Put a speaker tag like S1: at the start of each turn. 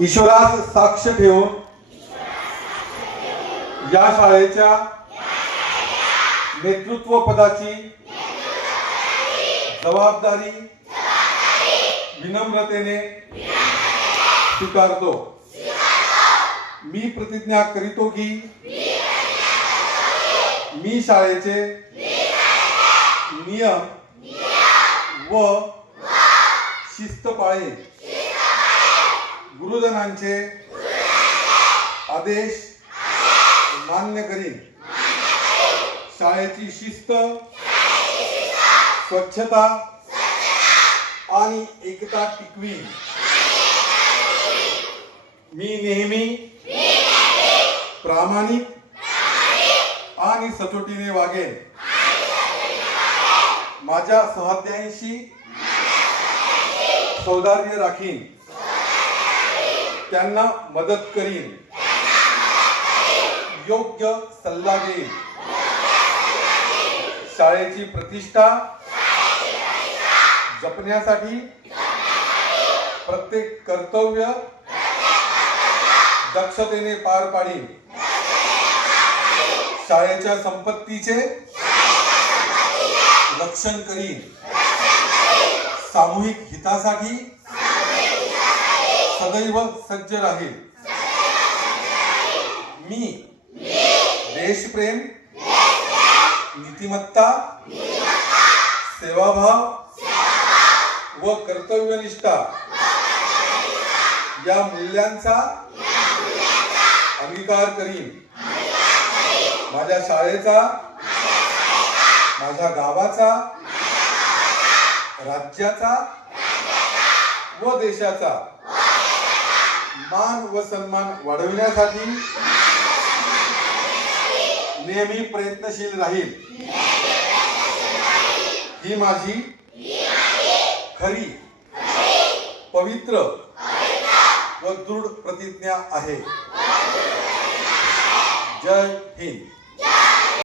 S1: ईश्वरास साक्ष ठेवून या शाळेच्या नेतृत्व पदाची जबाबदारी विनम्रतेने स्वीकारतो. मी प्रतिज्ञा करीतो की मी शाळेचे नियम व शिस्त पाळेन गुरुजनांचे आदेश मान्य करीन. शाळेची शिस्त स्वच्छता आणि एकता टिकवी. मी नेहमी प्रामाणिक आणि सचोटीने वागेन. माझ्या सहद्यांशी सौदार्य राखीन. त्यांना मदत करीन. योग्य सल्ला देईन शाळेची प्रतिष्ठा जपण्यासाठी प्रत्येक कर्तव्य दक्षतेने पार पाडीन. शाळेच्या संपत्तीचे रक्षण करीन. सामूहिक हितासाठी सदैव सज्ज राहील. मी. देशप्रेम. नीतिमत्ता. सेवाभाव. व कर्तव्यनिष्ठा. या मूल्यांचा अंगीकार करीन. माझ्या शाळेचा. माझ्या गावाचा. राज्याचा. व देशाचा. मान व सन्मान वाढविण्यासाठी नेहमी प्रयत्नशील राहील. ही माझी खरी पवित्र व दृढ प्रतिज्ञा आहे. जय हिंद.